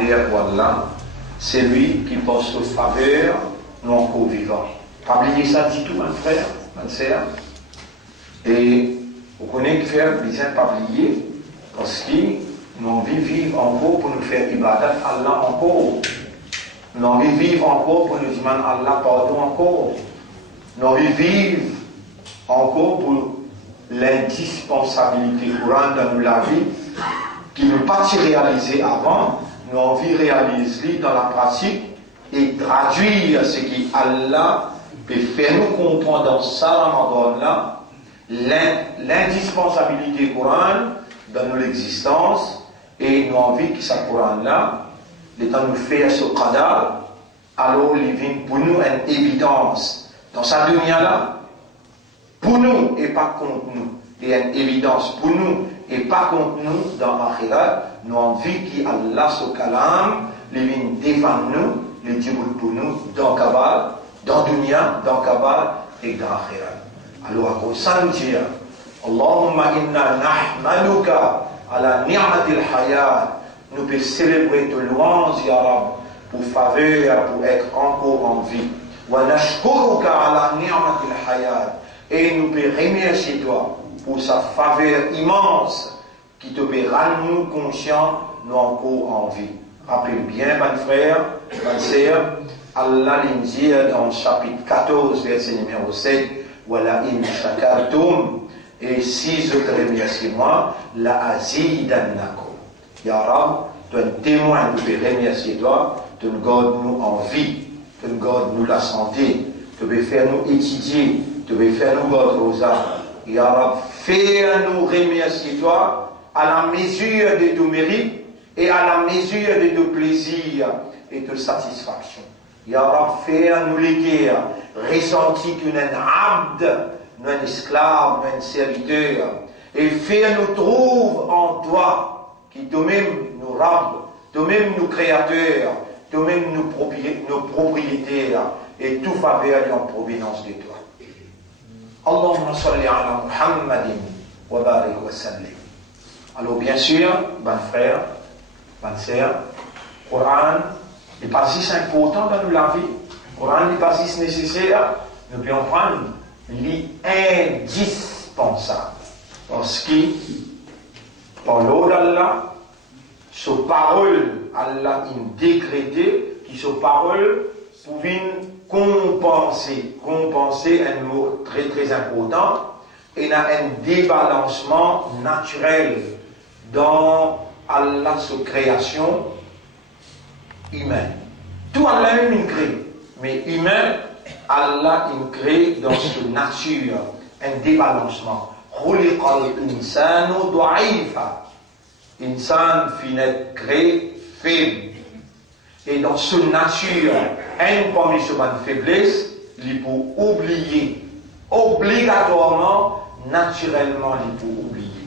demander pour Allah, c'est lui qui porte le faveur, nous encore vivants. Pas oublier ça du tout, mon frère, ma sœur. Et vous connaissez que faire, bien pas oublier, parce que nous avons envie de vivre encore pour nous faire ibadat Allah encore. Nous avons envie de vivre encore pour nous demander Allah pardon encore. Nous avons envie de vivre encore pour l'indispensabilité courante dans la vie, qui ne pas réaliser avant, nous avons envie de réaliser dans la pratique et traduire ce qui Allah peut faire nous comprendre dans ça Ramadan-là, l'indispensabilité courante dans notre existence, et nous avons envie que ce Coran-là, l'étant nous faire ce qadar, alors il vient pour nous une évidence dans sa dunya-là, pour nous et pas contre nous, et une évidence pour nous et pas contre nous dans l'akhirat. Nous avons envie qu'Allah ce kalam, il vient défendre nous, il dit pour nous dans Kabal, dans dunya, dans Kabal et dans l'akhirat. Alors à cause ça nous dit, Allahumma inna nahmaduka ala ni'matil hayat. Nous pouvons célébrer tes louanges, Ya Rab, pour faveur, pour être encore en vie. Wa nashkuruka ala ni'matil hayat. Et nous pouvons remercier toi pour sa faveur immense qui te peut rendre nous conscients, nous encore en vie. Rappelle bien, mon frère, ma sœur, Allah dit dans chapitre 14, verset numéro 7, Wala in shakartum, et si je te remercie moi, la azidannakum. Ya Rab, tu es un témoin, nous pouvons remercier toi, tu nous gardes nous en vie, tu nous gardes nous la santé, tu veux faire nous étudier, tu veux faire nous garder aux arts. Ya Rab, fais-nous remercier toi à la mesure de ton mérite et à la mesure de ton plaisir et de satisfaction. Ya Rab, fais-nous les guerres, ressentir que nous sommes un abd, nous sommes un esclave, nous sommes un serviteur, et fais-nous trouver en toi, qui toi-même nous rab, toi-même nous créateurs, toi-même nos propriétaires, et tout faveur en provenance de toi. Allahumma salli ala Muhammadin wa barik wa sallim. Alors bien sûr, bon frère, bonne sœur, Coran n'est pas si important dans la vie, Coran n'est pas si nécessaire, nous pouvons prendre l'indispensable. Parce que, par l'eau d'Allah, ce parole, Allah a décrété, qui ce parole pouvait compenser un mot très très important, et il y a un débalancement naturel dans Allah, sa création humaine. Tout Allah est créé, mais humain, Allah est créé dans sa nature, un débalancement. Insan finit créé faible. Et dans sa nature, un parmi ses faiblesses, il peut oublier, obligatoirement, naturellement, il peut oublier.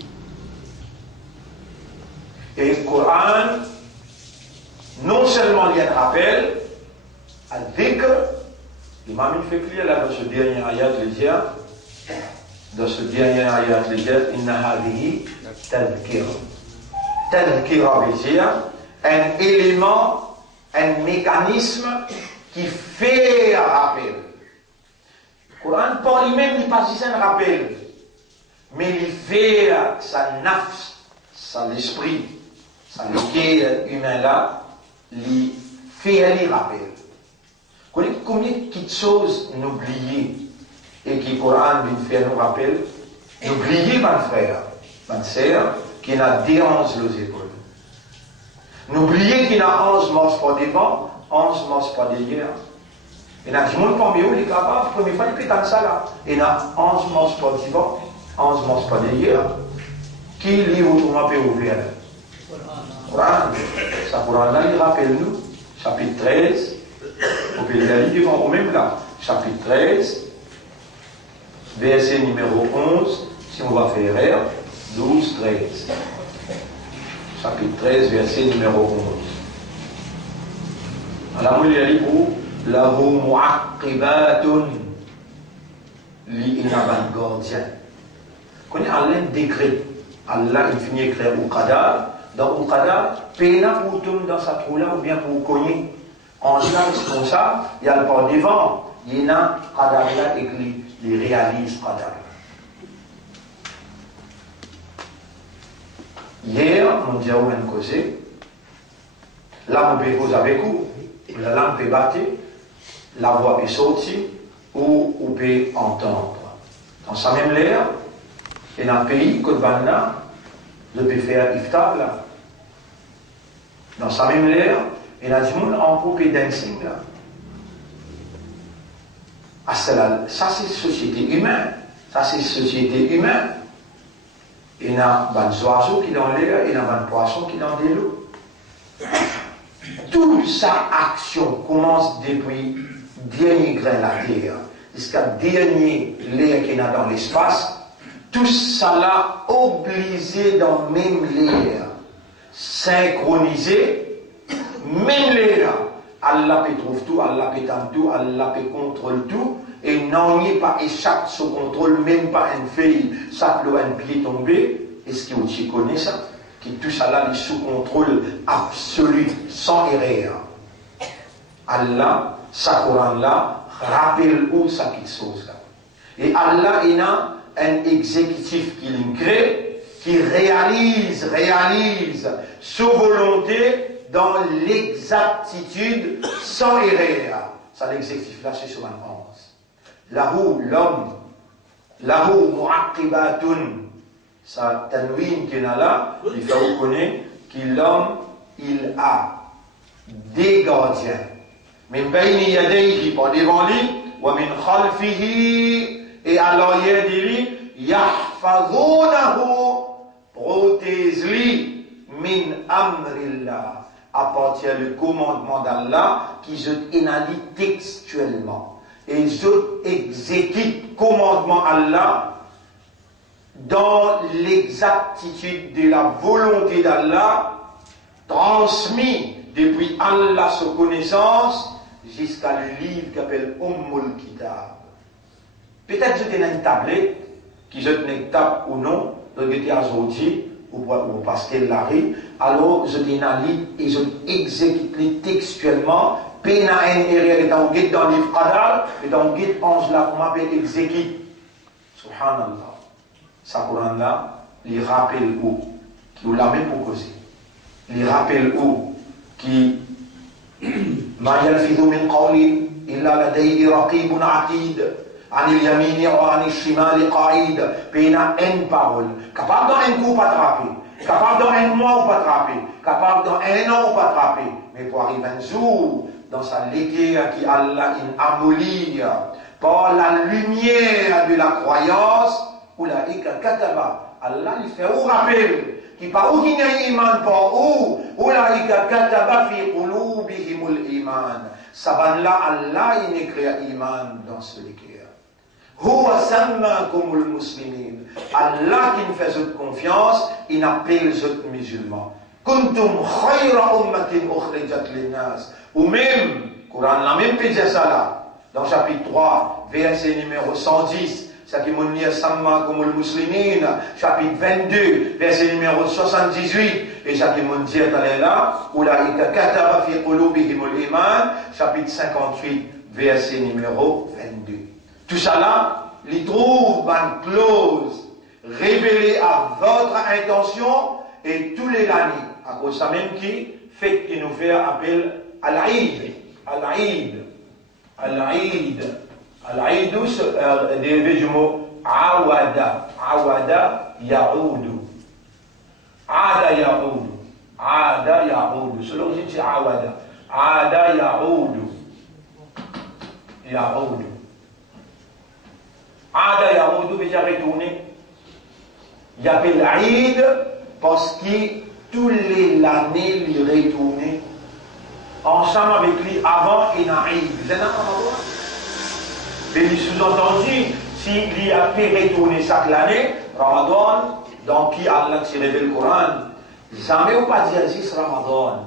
Et le Coran, non seulement il y a un rappel, à dhikr, l'imam il fait clair là dans ce dernier ayat, il dit, Inna hadihi tadhkira. Tadhkira veut dire un élément, un mécanisme qui fait un rappel. Le Coran, par lui-même, il pas si un rappel, mais il fait sa nafs, sa l'esprit, sa l'idée humain là, il fait un rappel. Combien de choses n'oublier et qui le Coran vient faire nous rappel? N'oubliez, mon frère, ma sœur, qu'il y a des 11 les épaules. N'oubliez qu'il y a 11 morts pas devant, 11 morts pas derrière. Il y a du monde parmi eux, les capables, première fois, ils pétale ça là. Il y a 11 morts pas devant, 11 morts pas derrière. Qui lit autrement peut ouvrir? Coran. Ça, Coran là, il rappelle nous, chapitre 13, au pays de la Ligue, au même là, chapitre 13, verset numéro 11, si on va faire erreur, 12, 13. Chapitre 13, verset numéro 11. Alors, il y a dit où lahu mu'aqibatun li inaban gardien. Connaît Allah décret. Allah il finit écrire au qadar. Dans au qadar, péna pour tomber dans sa trou là ou bien pour cogner. En général, c'est comme ça, il y a le port devant, il y a un qadar là et qui réalise qadar. Hier, on dit au même causé, là, on peut causer avec vous, la langue peut battre, la voix peut sortir, ou on peut entendre. Dans sa même l'air, et dans le pays, Côte Banna, je peux faire iftar là. Dans sa même l'air, il y a du monde en groupe dancing là. Ah, ça c'est société humaine. Ça c'est société humaine. Il y a des oiseaux qui sont dans l'air, il y a des poissons qui sont dans l'eau. Toute sa action commence depuis dernier grain de la terre jusqu'à dernier l'air qu'il y a dans l'espace. Tout ça là obligé dans le même l'air, synchronisé. Même l'air, Allah peut trouver tout, Allah peut tendre tout, Allah peut contrôler tout, et non, il n'y a pas échappe sous contrôle, même pas une feuille, ça peut un pied tombé. Est-ce que vous connaissez ça? Qui tout ça là est sous contrôle absolu, sans erreur. Allah, sa Coran là, rappelle où ça qui chose là. Et Allah, il a un exécutif qui crée, qui réalise sous volonté, dans l'exactitude sans erreur. Ça, l'exécutif là, c'est sur un 11. Là où l'homme, là où mu'aqibatun, ça tanwin qui est là, il faut reconnaître que l'homme, il a des gardiens. Min bayni yadayhi, par devant lui, wa min khalfihi, et à l'arrière de lui, yahfazunahu, protège-lui, min amrillah. Appartient le commandement d'Allah qui je analyse textuellement et je exécute le commandement d'Allah dans l'exactitude de la volonté d'Allah transmis depuis Allah sa connaissance jusqu'à le livre qu'appelle Ummul Kitab. Peut-être que je une tablette qui je une tape ou non, de aujourd'hui ou parce qu'elle l'arrive, alors je l'analyse et je l'exécute textuellement. Pena en erreur dans le guide dans le livre Qadar, et dans le guide ange là, qu'on m'appelle exécute. Subhanallah. Ça Coran là, il rappelle où, qui ou la même pour causer. Il rappelle où, qui ma yalfidhu min qawlin illa ladayhi raqibun atid. Anil yamini ou anil shimali qa'id, pena une parole, capable dans un coup pas attraper, capable dans un mois ou pas attraper, capable dans un an ou pas attraper, mais pour arriver un jour dans sa léguère qui Allah abolit par la lumière de la croyance, ou la kataba, Allah il fait ou rappel, qui par où il y a iman par où la kataba fi qulubihimul iman, saban là Allah il écrit iman dans ce léguère. Huwa sammakumul muslimin. Allah qui nous fait confiance, il appelle les musulmans. Kuntum khayra ummatin ukhrijat linnas. Ou même, Coran l'a même dit ça là, dans chapitre 3, verset numéro 110, ça qui m'a dit sammakumul muslimin, chapitre 22, verset numéro 78, et ça qui m'a dit là, ulaika kataba fi qulubihimul iman, chapitre 58, verset numéro 22. Tout ça là, il trouve une clause révélée à votre intention et tous les années. À cause de ça même qui fait qu'il nous fait appel à l'Aïd. À l'Aïd. À l'Aïd. À l'Aïd, c'est dérivé du mot Awada. Awada Yaoudou. Ada Yaoudou. Ada Yaoudou. C'est l'origine, c'est Awada. Ada Yaoudou. Yaoudou. Ada Yaoudou veut dire retourner. Il appelle l'Aïd parce que tous les années il retournait ensemble avec lui avant et dans l'Aïd. Vous avez entendu? Mais il sous-entendu, s'il a fait retourner chaque année, Ramadan, dans qui Allah s'est révélé le Coran, jamais ou pas dire juste Ramadan.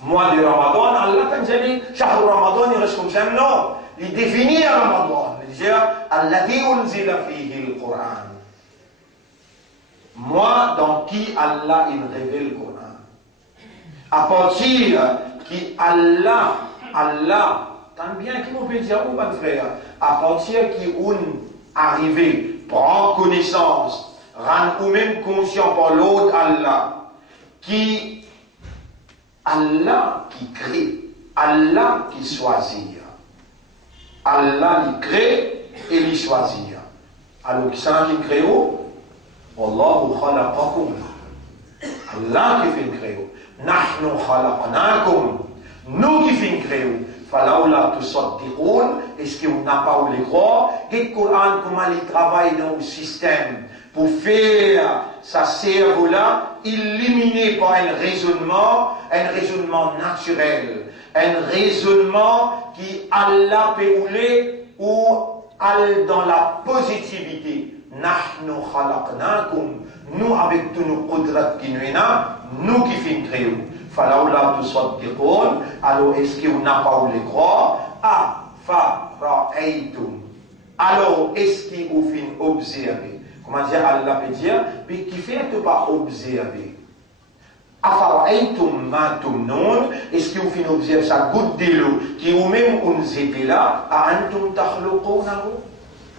Mois de Ramadan, Allah quand j'ai dit, chaque Ramadan il reste comme ça, non. Il définit Ramadan. Alladhi unzila fihi al-Qur'an. Moi, dans qui Allah il révèle le Coran. À partir qui Allah, tant bien qui vous peut dire, oh mon frère, à partir qui on arrive, prend connaissance, rend ou même conscient par l'autre Allah, qui crée, Allah qui choisit. Allah il crée et il choisit. Alors qui c'est qui crée? Wallahu khalaqakum. Allah qui fait créer. Nahnu khalaqnakum. Nous qui fait créer. Falaoula tusaddiqoun. Est-ce qu'on n'a pas eu les croire? Et le Coran, comment il travaille dans le système pour faire sa cerveau-là éliminé par un raisonnement naturel. Un raisonnement qui Allah peut rouler ou aller dans la positivité. Nahnu khalaqnakum. Nous, avec tous nos quadrats qui nous avons, nous qui faisons créer. Falaoula tusaddiqoun. Alors, est-ce qu'on n'a pas eu les croire? Fara'aytum. Alors, est-ce qu'on fait observer? Comment dire, Allah peut dire, mais qui fait ne pas observer? Afara'aytum ma tumnun. Est-ce qu'on fait observer sa goutte de l'eau qui ou même on était là, à antum takhluqunahu?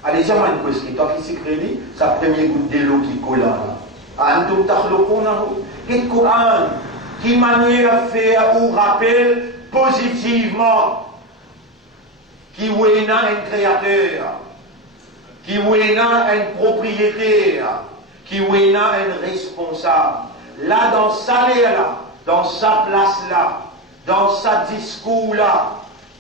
Allez, j'aimerais une question. Toi qui s'est créé, sa première goutte de l'eau qui colle là. Antum takhluqunahu. Et le Coran, qui manière faire ou rappelle positivement qui est un créateur, qui est un propriétaire, qui est un responsable. Là, dans sa là, dans sa place là, dans sa discours là,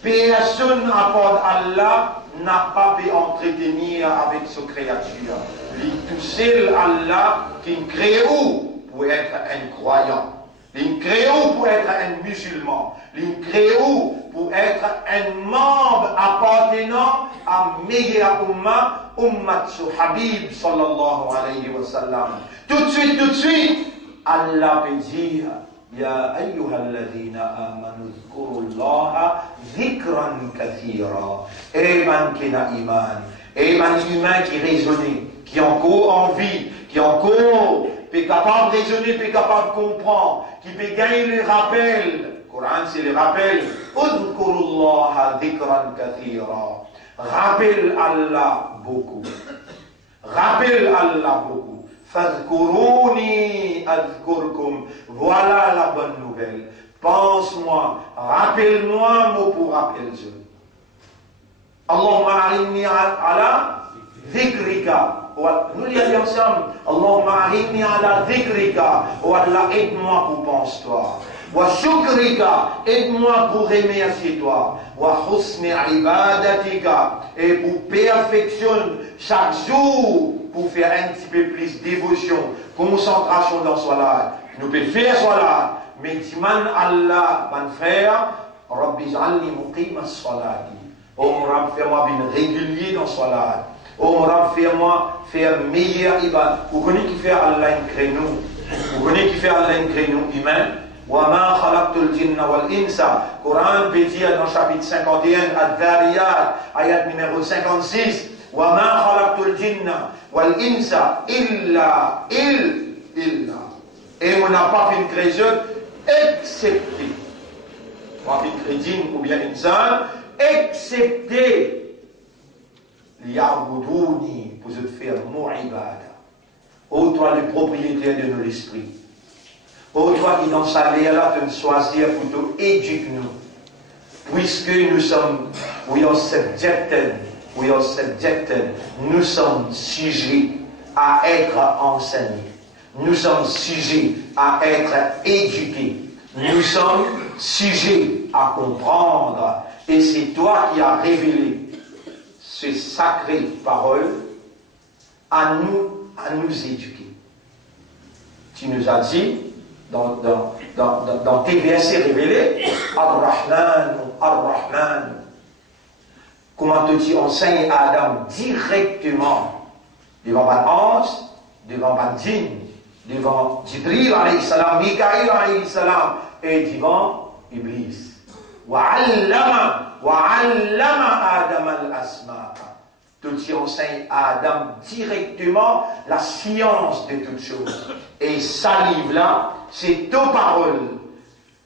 personne à part Allah n'a pas pu entretenir avec sa créature. Il tout seul Allah qui crée où pour être un croyant. Il crée où pour être un musulman. Il crée où pour être un membre appartenant à meilleur ummat Habib sallallahu alayhi wa sallam. Tout de suite, Allah peut dire Ya ayyuhalladhina amanu dhkurullaha dhikran kathira. Man qui n'a iman, man humain qui raisonne, qui encore envie, qui encore peut capable de raisonner, peut capable de comprendre, qui peut gagner le rappel. Le Coran c'est le rappel. Udhkurullaha dhikran kathira. Rappelle Allah beaucoup. Rappelle Allah beaucoup. Fadhkuruni adhkurkum. Voilà la bonne nouvelle. Pense-moi, rappelle-moi mot pour rappel Dieu. Allahumma a'inni ala dhikrika. Nous lisons ensemble. Allahumma a'inni ala dhikrika. Oh Allah, aide-moi pour penser-toi. Wa shukrika, aide-moi pour remercier toi. Wa husni ibadatika, et pour perfectionner chaque jour, pour faire un petit peu plus de dévotion, concentration dans Salat. Nous pouvons faire Salat, mais diman Allah, mon frère, Rabbi j'alli muqima salati. Oh mon Rab, fais-moi bien régulier dans Salat. Oh mon Rab, fais-moi faire meilleur ibad. Vous connaissez qui fait Allah un créneau? Vous connaissez qui fait Allah un créneau humain? وَمَا خَلَقْتُ الْجِنَّ وَالْإِنسَ. Coran peut dire dans chapitre 51, Ad-Dhariyat, ayat numéro 56, وَمَا خَلَقْتُ الْجِنَّ وَالْإِنسَ إِلَّا. Et on n'a pas fait une création excepté. On a fait une crédine ou bien insan, excepté l'Ya'budouni, pour se faire mu'ibada. Ô toi le propriétaire de notre esprit. Ô toi qui dans sa là de nous choisir pour nous éduquer nous. Puisque nous sommes, we are subjected, nous sommes sujets à être enseignés. Nous sommes sujets à être éduqués. Nous sommes sujets à comprendre. Et c'est toi qui as révélé ces sacrées paroles à nous éduquer. Tu nous as dit, dans tes versets révélés, Ar-Rahman. Comment tu enseignes à Adam directement devant un ange, devant un djinn, devant Jibril alayhi salam, Mikaïl alayhi salam et devant Iblis. Wa'allama Adam al-asma. Tu enseignes à Adam directement la science de toutes choses. Et sa livre là, c'est deux paroles.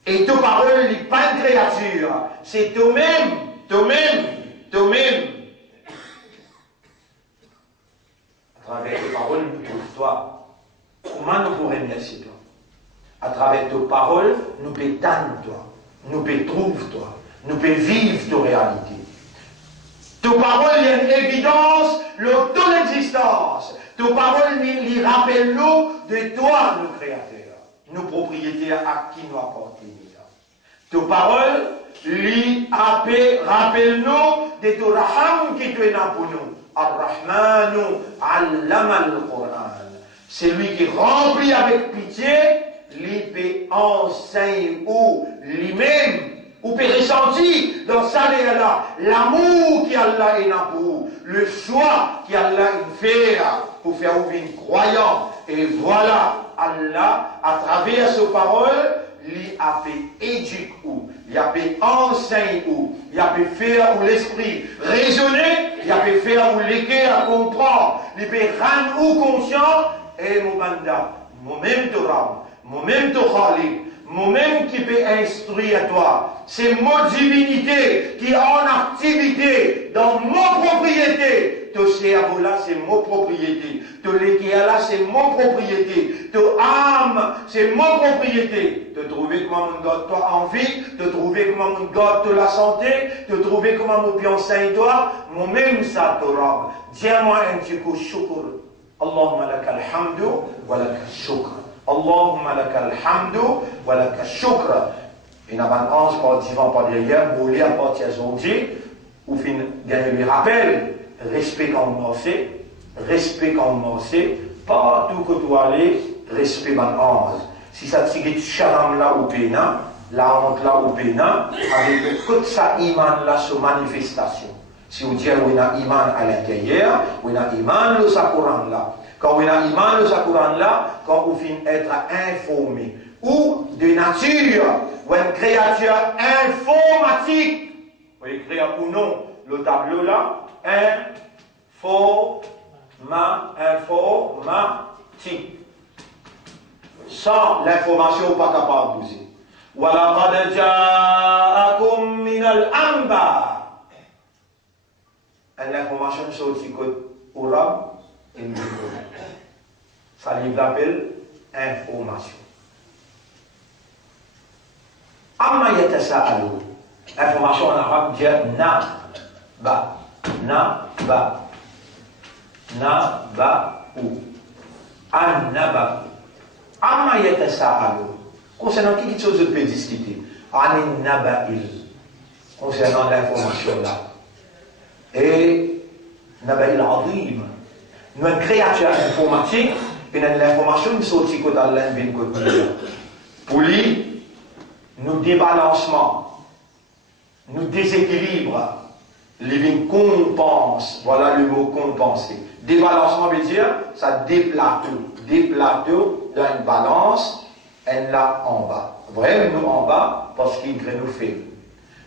Et ta parole n'est pas une créature. C'est toi-même, toi-même, toi-même. À travers tes paroles, nous trouvons toi. Comment nous pourrions remercier toi? À travers tes paroles, nous pouvons t'attendre toi. Nous pouvons trouver toi. Nous pouvons vivre ta réalité. Tes paroles, il y a une évidence de ton existence. Tes paroles, ils rappellent nous de toi, le Créateur. Nos propriétés à qui nous apportent. Tes paroles, ils rappellent nous de ton raham qui te est pour nous. Ar-Rahmanu allama al-Qur'an. C'est lui qui remplit avec pitié, il peut enseigner ou lui-même, ou peut ressentir dans sa là l'amour qu'Allah est là pour vous, le choix qu'Allah fait pour faire ouvrir une croyance. Et voilà, Allah, à travers ses paroles, il a fait éduquer ou, il a fait enseigner ou, il a fait faire ou l'esprit raisonner, il a fait faire ou l'équerre comprendre, il peut rendre ou conscient, et mon banda, moi-même te rame, moi-même te khali, moi-même qui peut instruire à toi. C'est mon divinité qui est en activité dans mon propriété. Ton cerveau là, c'est mon propriété. Ton l'équerre là, c'est mon propriété. Ton âme, c'est mon propriété. Te trouver comment mon God toi en vie, te trouver comment mon God te la santé, te trouver comment mon bien saint toi, moi-même ça te rame. Dis-moi un petit coup shukr. Allahumma lakal hamdu wa lakal shukr. Allahumma lakal hamdu wa lakal shukr. Et n'a pas ange par devant par derrière, mourir à partir aujourd'hui, ou fin gagner le rappel, respect quand on marche, respect quand on marche, partout que tu allais, respect ban ange. Si ça tige charam là ou péna, la honte là ou péna, avec toute sa iman là sur manifestation. Si vous dites qu'il y a iman à l'intérieur, il y a iman le Sakuran là. Quand il y a iman le Sakuran là, quand vous finissez être informé, ou de nature, ou une créature informatique, vous pouvez écrire ou non le tableau là, informatique. Sans l'information, pas capable de bouger. وَلَقَدْ جَاءَكُم مِّنَ الْأَنْبَاءِ. L'information sur le code oral et le code. Ça livre l'appel information. Amma yatasa'alun. Information en arabe dit na ba ou an-naba. Amma yatasa'alun. Concernant quelque chose que je peux discuter. An-naba'il. Concernant l'information là. Et Naba'il Azim, nous une créature informatique, et l'information nous sortit côté d'Allah bin côté. Pour lui, nous débalancement, nous déséquilibre, les compense, voilà le mot compenser. Débalancement veut dire, ça déplateau dans une balance, elle là en bas. Vraiment nous en bas, parce qu'il nous fait.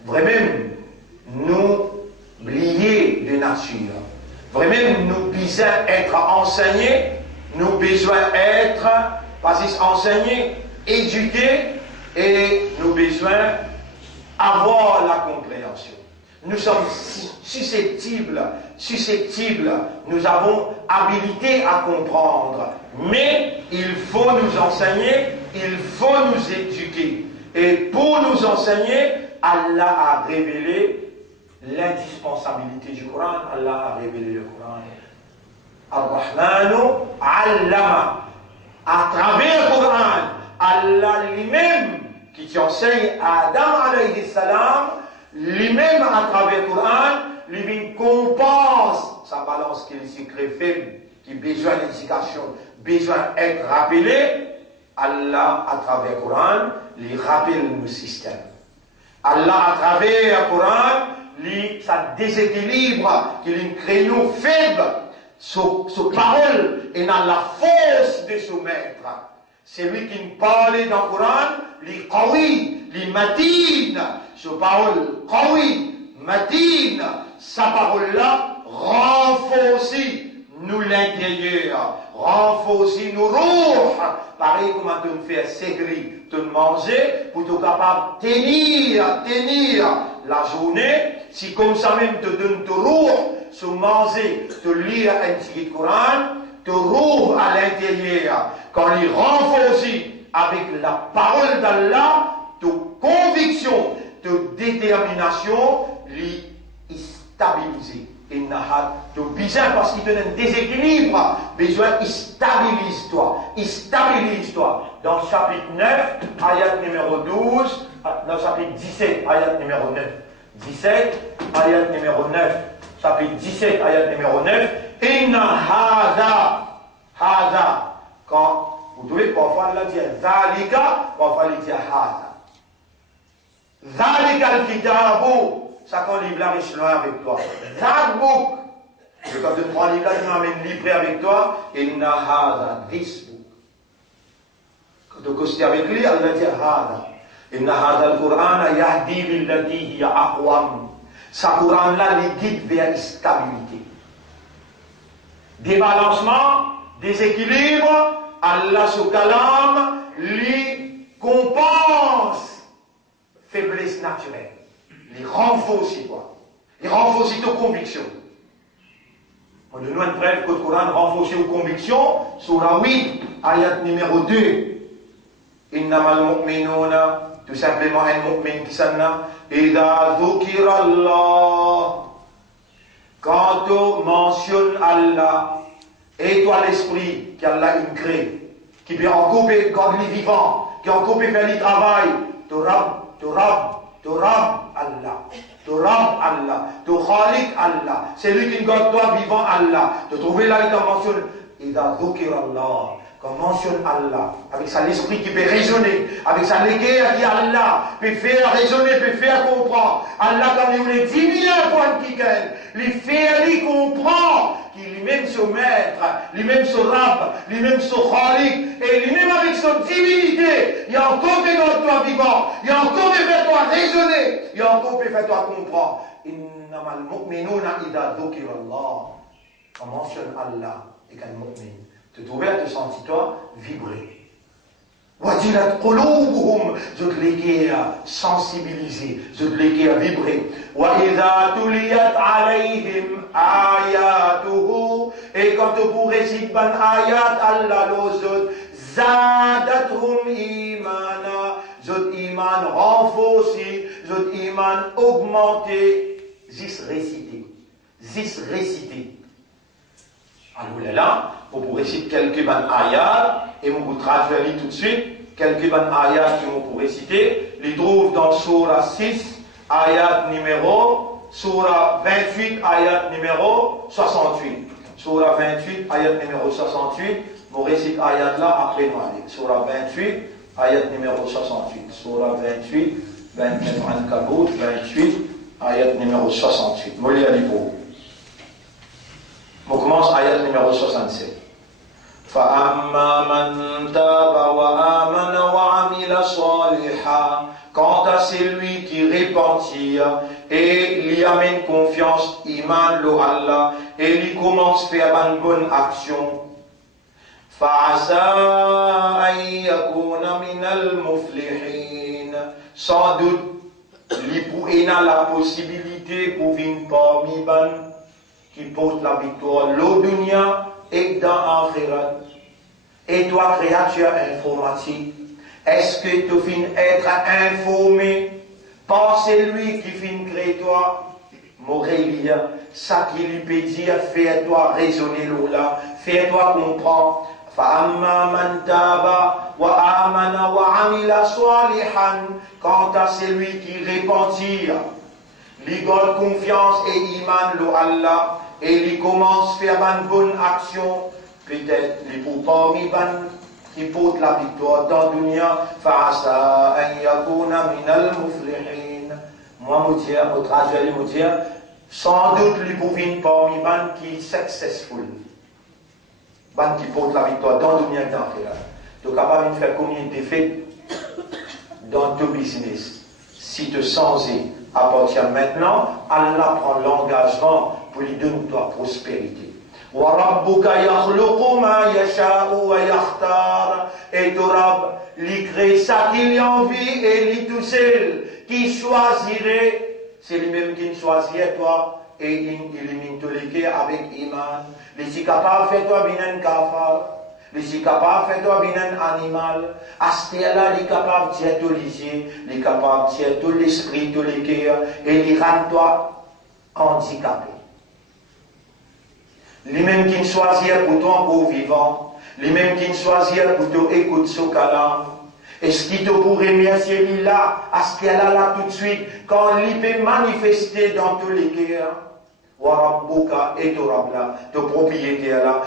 Vraiment, nous liés de nature. Vraiment, nous besoin être enseignés, nous besoin être, enseignés, éduqués, et nous besoin avoir la compréhension. Nous sommes susceptibles, nous avons habilité à comprendre, mais il faut nous enseigner, il faut nous éduquer. Et pour nous enseigner, Allah a révélé l'indispensabilité du Coran. Allah a révélé le Coran. Ar-Rahmanu allama. À travers le Coran, Allah lui-même, qui t'enseigne à Adam alayhi salam, lui-même à travers le Coran, lui compense sa balance qui est secret faible, qui a besoin d'éducation, besoin d'être rappelé. Allah, à travers le Coran, lui rappelle nos systèmes. Allah, à travers le Coran, ça déséquilibre, qu'il y a un créneau faible, sa parole est dans la force de son maître. C'est lui qui nous parlait dans le Coran, les qawi, les matines, sa parole qawi, matine, sa parole là, renforcée, nous l'intérieur, renforcer nos roues, pareil comme on fait sécréter, de manger, pour être capable de tenir la journée, si comme ça même te donne ton roues, se manger, te lire un petit Coran, te roues à l'intérieur, quand il renforce avec la parole d'Allah, de conviction, de détermination, les stabiliser. Et de bizarre parce qu'il te donne un déséquilibre, besoin, stabilise-toi. Dans chapitre 9, ayat numéro 12, dans chapitre 17, ayat numéro 9. 17, ayat numéro 9. Chapitre 17, ayat numéro 9. Inna hada. Quand vous devez parfois le dire zalika, parfois le dire hada. Zalika al-kitabu. Ça qu'on livre là, je avec toi. That book. Quand tu prends le livre là, tu m'amènes le livre avec toi. Inna hada, this book. Quand tu costes avec lui, Allah dit hada. Inna hada al-Qur'an yahdi billati hiya aqwam. Ce Coran là, les guide vers la stabilité. Débalancement, déséquilibre, Allah se calme, lui compense faiblesse naturelle. Il renforce quoi. Il renforce tes convictions. On donne une preuve que le Coran renforce aux convictions. Surah 8, ayat numéro 2. Innamal mu'minuna, tout simplement un mu'min qui s'en a. Idha dhukira Allah. Quand on mentionne Allah, et toi l'esprit qu'Allah il crée, qui peut en couper quand il est vivant, qui en couper faire le travail, tu Rab Allah, tu Khalik Allah, c'est lui qui garde toi vivant Allah. Tu trouves là, il mentionne, Idha dhukira Allah. Quand on mentionne Allah, avec ça l'esprit qui peut raisonner, avec ça l'éguerre qui Allah peut faire raisonner, peut faire comprendre. Allah, comme il voulait 10 000 points qui gagne, lui fait, lui comprend, qu'il lui-même se maître, lui-même se rab, lui-même se khalik, et lui-même avec son divinité, il y a encore des dans toi vivant, il y a encore des fait toi raisonner, il y a encore des fait toi comprendre. Innamal mu'minuna idha dhukira Allah. On mentionne Allah et qu'un mu'min. Te trouver à te sentir toi vibrer. Wajilat qulubuhum, je te l'ai sensibiliser, je te l'ai vibrer. Wa idha tuliyat alayhim ayatuhu, et quand tu pourrais réciter ban ayat Allah l'ozot, zadathum imana, zot iman renforcé, zot iman augmenté, zis récité. Alors là, vous pourrez citer quelques ban ayats, et vous traduisez tout de suite, quelques ban ayats que vous pourrez citer, les trouve dans Surah 6, ayat numéro, Surah 28, ayat numéro 68. Surah 28, ayat numéro 68, vous récitez ayat là après nous aller. Surah 28, ayat numéro 68. Surah 28, 29 Ankabut, 28, ayat numéro 68. Vous allez aller pour vous. On commence ayat numéro 67. فَأَمَّا مَنْ تَابَ وَآمَنَ وَعَمِلَ صَالِحًا. Quant à celui qui repentit et lui amène confiance, iman lo Allah, et lui commence à faire une bonne action, فَعَسَىٰ أَن يَكُونَ مِنَ الْمُفْلِحِينَ. Sans doute, lui pourrait la possibilité pour venir parmi ban qui porte la victoire, l'Odunia et dans l'Akhirat. Et toi, créature informatique, est-ce que tu finis être informé par celui qui finit créer toi? Morélia, ça qui lui peut dire, fais-toi raisonner là, fais-toi comprendre. فَأَمَّا مَنْ تَابَ وَآمَنَ وَعَمِلَ صَالِحًا. Quant à celui qui repentit, lui garde confiance et iman lo Allah, et lui commence à faire une bonne action, peut-être les pour parmi qui portent la victoire dans le dunya, فَعَسَىٰ أَن يَكُونَ مِنَ الْمُفْلِحِينَ. Moi, je dis, au traduit, je dis, sans doute les pour venir parmi qui sont successful, qui portent la victoire dans le dunya et dans l'akhirat. Tu es capable de faire combien de faits dans ton business. Si tu sens à partir de maintenant, Allah prend l'engagement pour lui donner ta prospérité. وَرَبُّكَ يَخْلُقُ مَا يَشَاءُ وَيَخْتَارُ. Et ton Rab, il crée ça qu'il a envie et il tout seul, qui choisirait, c'est lui-même qui choisit toi et il élimine tous les cas avec iman. Il est capable de faire toi bien un kafar, il est capable de faire toi bien un animal. À ce là il est capable de faire tout l'isier, il est capable de faire tout l'esprit, tout les cœurs et il rend toi handicapé. Lui-même qui choisit pour toi encore vivant, lui-même qui choisit pour toi écouter ce calam. Est-ce qu'il te pourrait remercier lui là, à ce qu'elle a là tout de suite, quand il peut manifester dans tous les cœurs? Warabbuka et Torabla, de propriétaire là.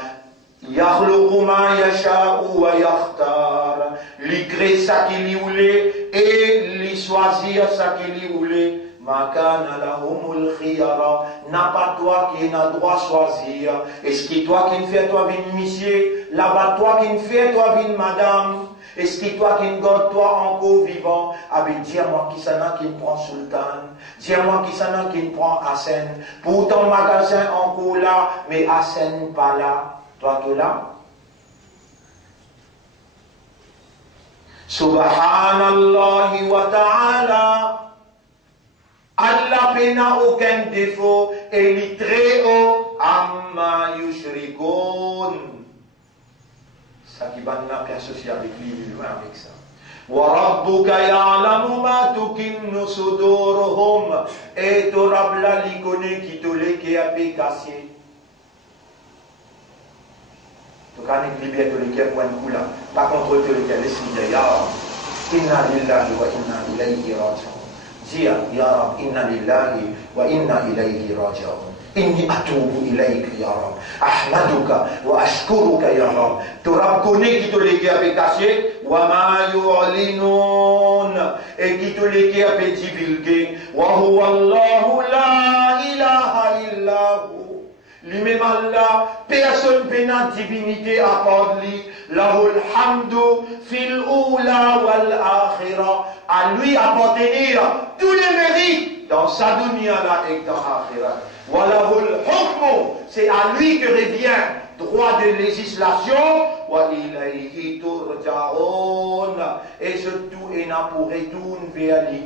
Yakhluqu ma yasha'u wa yakhtar. Il crée ça qu'il voulait et il choisit ça qu'il voulait. Ma kana lahumul khiyara. N'a pas toi qui n'a droit de choisir. Est-ce que toi qui ne fais toi vin monsieur, là-bas toi qui ne fais toi vin madame? Est-ce que toi qui ne garde toi encore vivant? Ah ben dis-moi qui ça n'a qui me prend sultan. Dis-moi qui ça n'a qui me prend Hassan. Pour ton magasin encore là, mais Hassan pas là. Toi tu là? Subhanallah wa ta'ala. Allah n'a aucun défaut et il est très haut. Amma yushrikun. Ça qui va nous associer avec lui, loin avec ça. وَرَبُّكَ يَعْلَمُ مَا تُكِنُّ صُدُورُهُمْ. Et ton Rab là, il connaît qui te l'est qui a pu casser. Tu connais que libère te l'est qui a point de coup là. Par contre, te l'est qui a laissé dire, Ya Rab, inna lillahi wa inna ilayhi raji'un. Dis, Ya Rab, inna lillahi wa inna ilayhi raji'un. Inni atubu ilayk ya Rab. Ahmaduka wa ashkuruka ya Rab. Tu Rab connaît qui te l'est avec caché. Wa ma yu'linun. Et qui te l'est avec divulgué. Wa huwa Allahu la ilaha illa hu. Lui-même Allah, personne ne peut la divinité à part lui. Lahul hamdu fil ula wal akhirah. À lui appartenir tous les mérites dans sa dunya là et dans l'akhirah. Walahul hukmu, c'est à lui que revient droit de législation. Wa ilayhi turja'un, et surtout il n'a pour retour vers lui.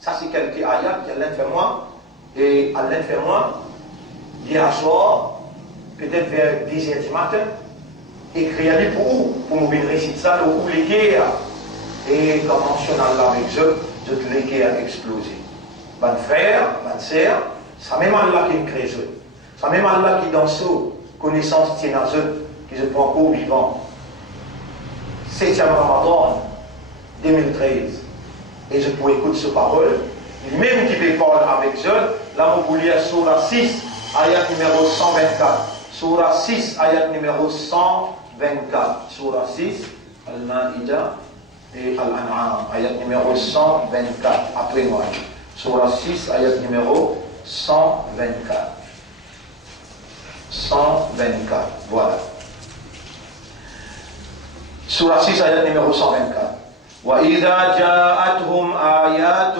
Ça c'est quelques ayats qui Alain fait moi et Alain fait moi hier soir, peut-être vers 10h du matin, écrit à lui pour nous réciter ça, où les guerres et comme mentionne Allah avec eux, toutes les guerres explosé. Mon frère, ma sœur, c'est même Allah qui me crée eux. C'est même Allah qui dans ce connaissance tient à eux, qui se prend au vivant. 7e Ramadan 2013. Et je peux écouter ce parole. Lui-même qui peut parler avec eux. Là, on peut lire Surah 6, ayat numéro 124. Surah 6, ayat numéro 124. Surah 6, Al-Ma'idah et Al-An'am, ayat numéro 124. Après moi. Surah 6, ayat numéro 124. 124, voilà. Surah 6, ayat numéro 124. وَإِذَا جَاءَتْهُمْ آيَاتٌ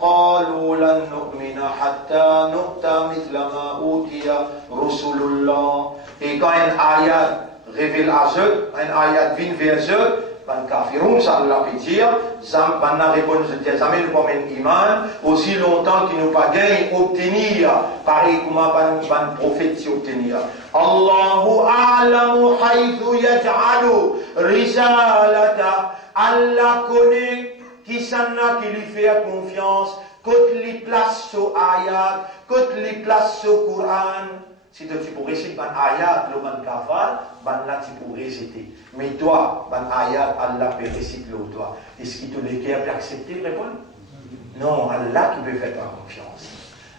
قَالُوا لَن نُؤْمِنَ حَتَّى نُؤْتَى مِثْلَ مَا أُوتِيَ رُسُلُ اللَّهِ. Et quand un ayat révèle à eux, un ayat vient vers eux, ban kafirun, ça Allah peut dire, ça ban réponse de Dieu, ça mène comme un iman, aussi longtemps qu'il nous pas gagné obtenir, pareil comme ban prophète s'y obtenir. Allahu a'lamu haythu yaj'alu risalata. Allah connaît qui s'en a qui lui fait confiance, quand les places sur ayat, quand les places sur Coran. Si tu pourrais réciter ban ayat, le ban kafar, ban là tu pourrais réciter. Mais toi, ban ayat, Allah peut réciter le toi. Est-ce qu'il te le cœur peut accepter, répondre? Non, Allah qui peut faire ta confiance.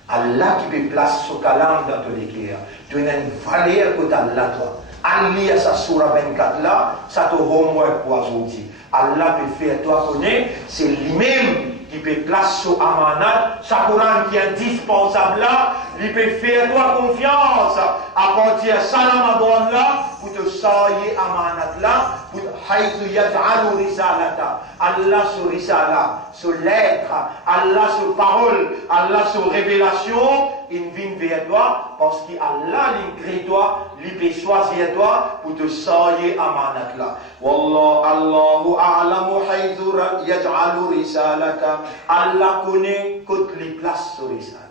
Allah qui peut placer ce calam dans ton cœur. Tu as une valeur que Allah toi. Allah à sa surah 24 là, ça te homework pour aujourd'hui. Allah peut faire toi connaître, c'est lui-même qui peut placer sur amanat, sa Coran qui est indispensable là, il peut faire toi confiance à partir de salam là pour te sailler amanat là pour haythu yaj'alu risalata Allah sur risala sur lettre Allah sur parole Allah sur révélation il vient vers toi parce qu'Allah l'in toi il peut choisir toi pour te sailler amanat là wallah Allahu a'lamu haythu yaj'alu risalata Allah connaît toutes les places sur risala.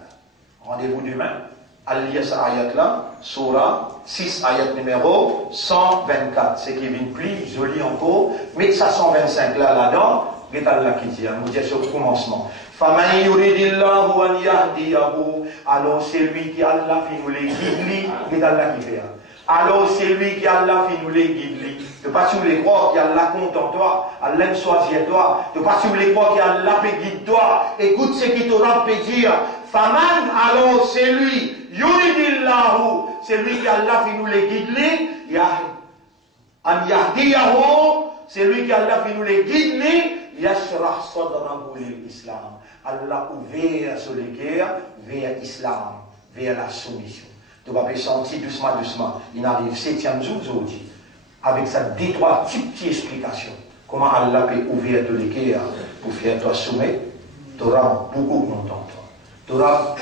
Rendez-vous demain à lire cette ayat-là, Surah 6, ayat numéro 124. C'est qui vient plus joli encore, mais ça 125 là-dedans, c'est Allah qui dit, nous dit sur le commencement. فَمَنْ يُرِدِ اللَّهُ أَنْ يَهْدِيَهُ alors c'est lui qui Allah fait nous les guider, c'est Allah qui fait. Alors c'est lui qui Allah fait nous les guider. De pas sur les croire qui Allah compte en toi, Allah choisit toi. De pas sur les croire qui Allah peut guider toi. Écoute ce qui t'aura peut dire. Faman, alors c'est lui, yuridillahu, c'est lui qui Allah fait nous les guider, an yahdiyahu, c'est lui qui Allah fait nous les guider, yashrah sadrahu lil islam. Allah ouvert sur les guerres vers l'islam, vers la soumission. Tu vas sentir doucement, doucement. Il arrive 7e jour aujourd'hui, avec sa deux-trois petites explications. Comment Allah peut ouvrir tous les guerres pour faire toi soumettre. Tu auras beaucoup content toi. Tu auras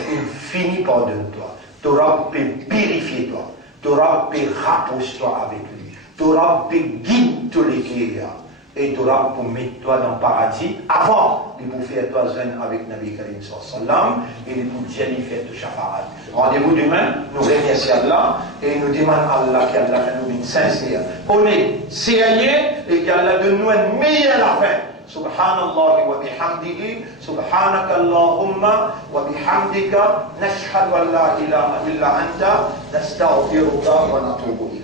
fini pardon toi. Tu auras pu purifier toi. Tu auras pu rapprocher toi avec lui. Tu auras pu guider tous les guerres. Et tu auras pour mettre toi dans le paradis avant de pour faire toi jeune avec Nabi Karim sallam et de pour dire faire tout shafarat. Rendez-vous demain, nous remercions Allah et nous demandons à Allah qu'Allah nous une sincère, honnête, sérieux et qu'Allah donne nous une meilleure la fin. Subhanallah wa bihamdihi, subhanaka Allahumma wa bihamdika, nashhadu an la ilaha illa anta, nastaghfiruka wa natubu ilayk.